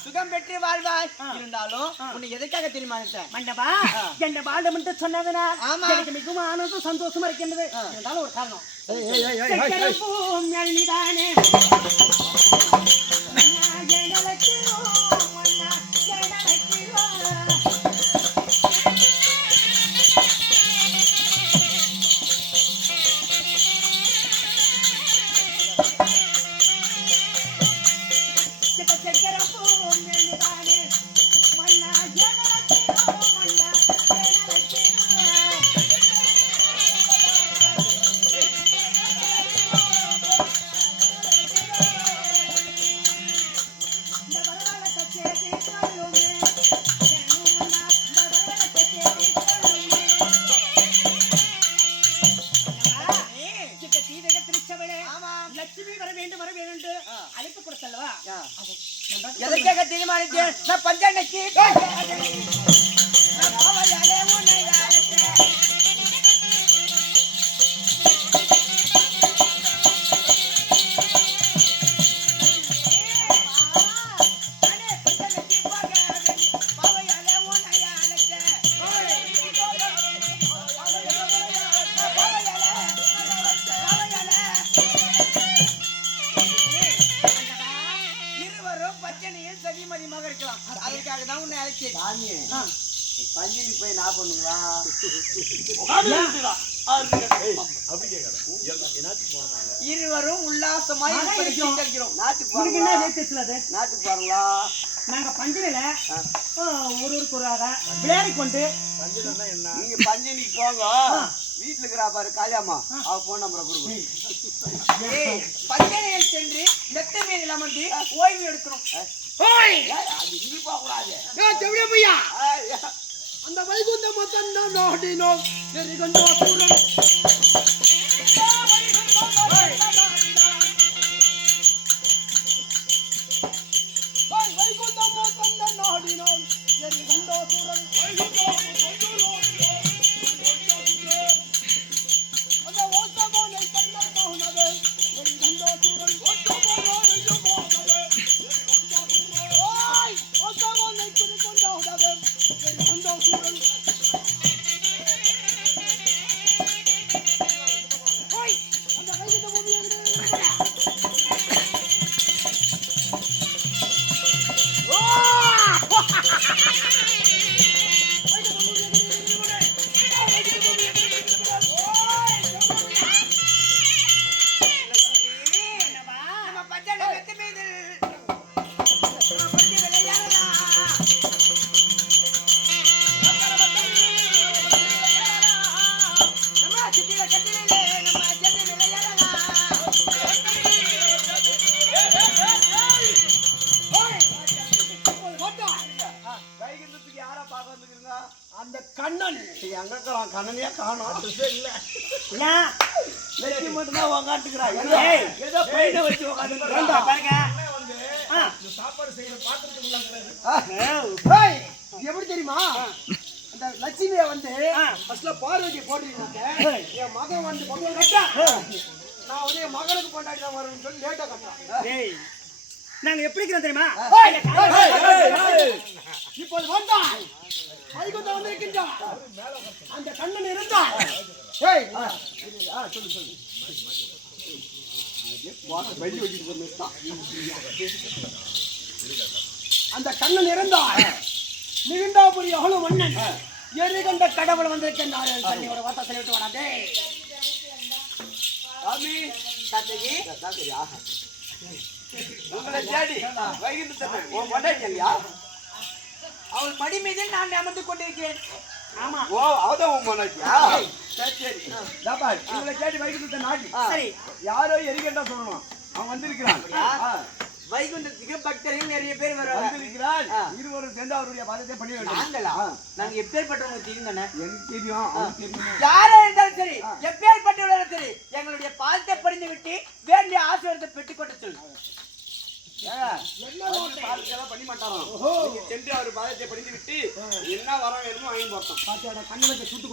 சுகம் பெற்று வாழ்வாய் இருந்தாலும் உன்னை எதுக்காக தீர்மானித்தேன் மண்டபா என்ன வாழம் என்று சொன்னதனால் ஆமா. எனக்கு மிகவும் ஆனந்தம் சந்தோஷமா இருக்கின்றது இருந்தாலும் ஒரு காரணம். Papa, take சதிமதியமாக இருக்கலாம். அதற்காக தான் உன்னை அழைத்தேன் சாமி, பஞ்சனி போய் நான் பண்ணுங்களா? இருவரும் உல்லாசமாய் நாட்டுக்கு பாருங்களா நாங்க பஞ்சனையில ஒரு ஒரு விளையாடி கொண்டு நீங்க பஞ்சனிக்கு போங்க. வீட்டுல இருக்கிறா பாரு காளியாமா அவ போன் நம்பரை கொடுங்க. பஞ்சனையில் சென்று மெத்த மீனில் அமர்ந்து ஓய்வு எடுக்கணும். அந்த வைகுந்த மத்தம் தான் நாடினோம். நெருகண்டோ சூரன். காணோம். இல்ல. ஏன் வெற்றி மட்டும் தான் உக்காந்துக்கிறா. ஏய். ஏதோ பையனை வச்சு உக்காந்துக்கிறா. பாருங்க. இது எப்படி தெரியுமா? அந்த லட்சுமியை வந்து ஆ. ஃபர்ஸ்ட்ல பார்வதி போடுறீங்க என் மகன் வந்து பொங்கல் கட்டா நான் வந்து என் மகனுக்கு கொண்டாடி தான் வரணும்னு சொல்லி லேட்டா கட்டான் டேய், நாங்க எப்படி இருக்கிறோம் தெரியுமா இப்போது வந்தான். வைகுந்தம் வந்திருக்கின்றான். அந்த கண்ணன் இருந்தான். ஏய் ஆ, சொல்லு சொல்லு வண்டி வச்சுட்டு அந்த கண்ணன் இருந்தான். மிகுண்டாபுரி அவ்வளவு மன்னன். எரிகண்ட கடவுள் வந்திருக்கின்றார். தண்ணி ஒரு வார்த்தை சொல்லிட்டு வராதே சாமி சாத்தகி சரியா உங்களை தேடி வைகுந்தத்தை உன் பொண்டாட்டி அவள் மடி மீது நான் அமர்ந்து கொண்டிருக்கிறேன். ஆமா. ஓ அவதான் உன் சரி. சரி தாப்பா உங்களை தேடி வைகுந்தத்தை நாடி. சரி. யாரோ எரிகண்டா சொல்லணும். அவன் வந்திருக்கிறான். வைகுண்டத்துக்கு பக்தர்கள் நிறைய பேர் வருவாங்க. வந்திருக்கிறான் இருவரும் சேர்ந்து அவருடைய பாதத்தை பண்ணி நாங்களா? நாங்க எப்பேற்பட்டவங்க தெரியும் தானே? எனக்கு தெரியும் யாரா இருந்தாலும் சரி எப்பேற்பட்டவர்களும் சரி எங்களுடைய பாதத்தை படிந்து விட்டு வேண்டிய ஆசீர்வாதத்தை பெற்றுக்கொண்டு சொல்லு ஏங்க, என்ன வந்து ஓட்டை? பாதத்தையெல்லாம் பண்ணி மாட்டாராம். சென்று அவர் பாதத்தை படித்து விட்டு என்ன வரம் வேணுமோ வாங்கி போட்டோம். பாத்தியாடா, கண்ணு சுட்டு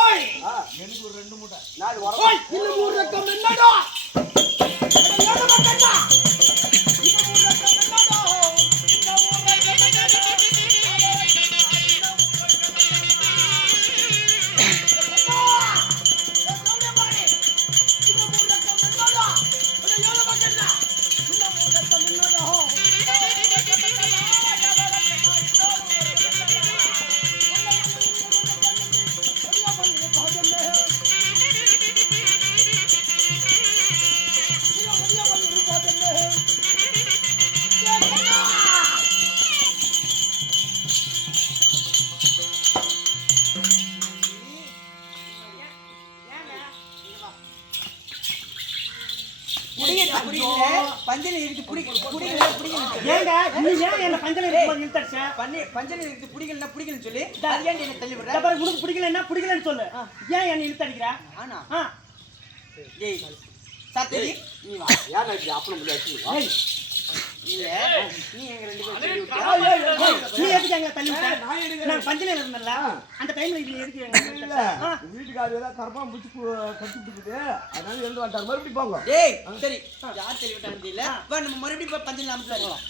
ஓய் எனக்கு ஒரு ரெண்டு மூட்டை. நாலு வரம் பஞ்சனை இருக்கு பிடிக்கல பிடிக்கல பிடிக்கல ஏங்க நீ ஏன் என்ன பஞ்சனை இருக்கும்போது இழுத்தடிச்ச பண்ணி பஞ்சனை இருக்கு பிடிக்கல பிடிக்கலன்னு சொல்லி. அது ஏன் என்ன தள்ளி விடுற? பாரு உனக்கு பிடிக்கலன்னா பிடிக்கலன்னு சொல்லு. ஏன் என்ன இழுத்தடிக்கிற ஆனா. ஆ. டேய் சாத்தடி நீ வா. ஏன் இப்படி அப்பளம் ஏய், இல்ல. நீ எங்க ரெண்டு பேரும் நீ எதுக்கு எங்க தள்ளி நான் பஞ்சனையில இருந்தேன்ல. அந்த டைம்ல இது எதுக்கு இல்ல வீட்டுக்காரர் ஏதாவது கரப்பா முடிச்சு கட்டி விட்டுக்குது அதனால எழுந்து வந்துட்டார். மறுபடியும் போங்க. டேய் சரி. யார் தள்ளி விட்டான்னு தெரியல. வா நம்ம மறுபடியும் போய் பஞ்சனை அமுச்சு போலாம்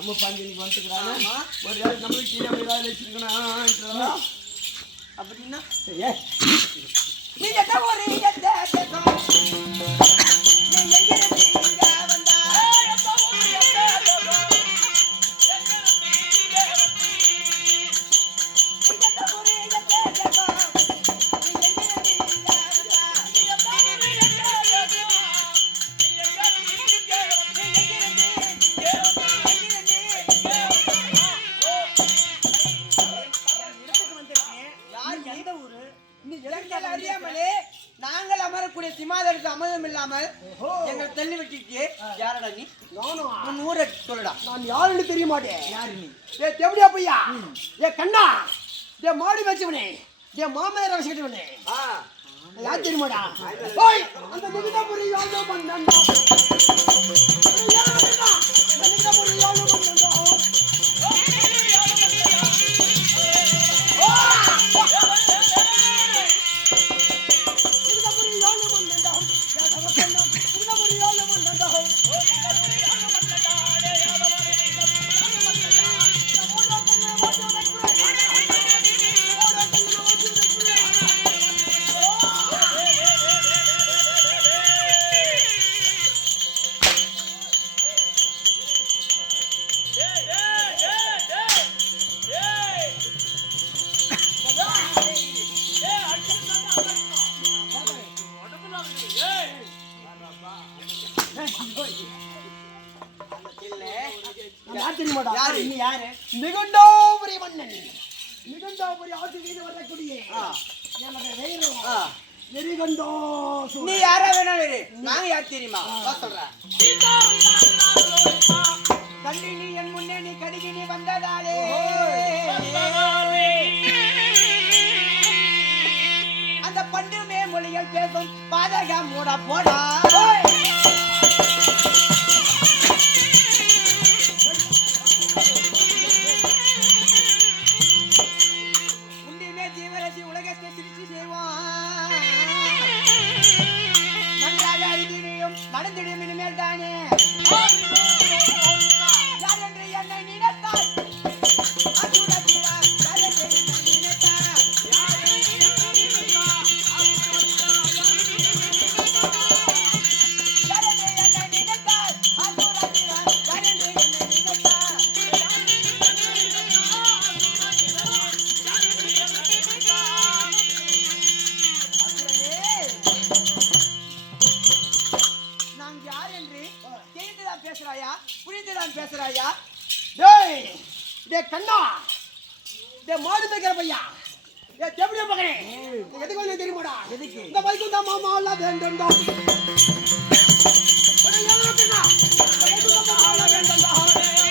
நம்ம பஞ்சனிக்கு வந்துக்கிறாங்க. ஒரு நாள் நம்மளுக்கு கீழே ஏதாவது வச்சிருக்கணும் அப்படின்னா ஏ. நீ எந்த ஊரு எந்த ஊரை சொல்லுடா. நான் யாருன்னு தெரிய மாட்டேன். யாரு நீ ஏ தெவடியா பையா ஏ கண்ணா. ஏ மாடி வச்சவனே ஏ மாமனார் வச்சுக்கிட்டவனே யார் தெரியுமாடா? ஓய் அந்த நிமிடபுரி யாழோ பண்ணண்டா? நிமிடபுரி யாழோ பண்ணண்டா? நிமிடபுரி நிகண்டாபுரி மன்னன். நிகண்டாபுரி ஆட்சி செய்து வரக்கூடிய. எனது ஆ. நெறிகண்டோ நீ யாரா வேணாலும் நாங்க யார் தெரியுமா? சொல்றேன் கண்டி நீ என் முன்னே நீ கடிகி நீ வந்ததாலே. அந்த பண்டுமே மொழிகள் பேசும் பாதகம் மூட போடா. அறிந்திடியும் இனிமேல் தானே பேசுறாயா? புரிந்துதான் பேசுறாயா? டேய் டே கண்ணா டே மாடு மேய்க்கிற பையா? டே தெவடியா மகனே எதுக்கு வந்து தெரியுமாடா? எதுக்கு? இந்த பைக்கு தான் மாமா எல்லாம் ஏழு கண்ணா இந்த பைக்கு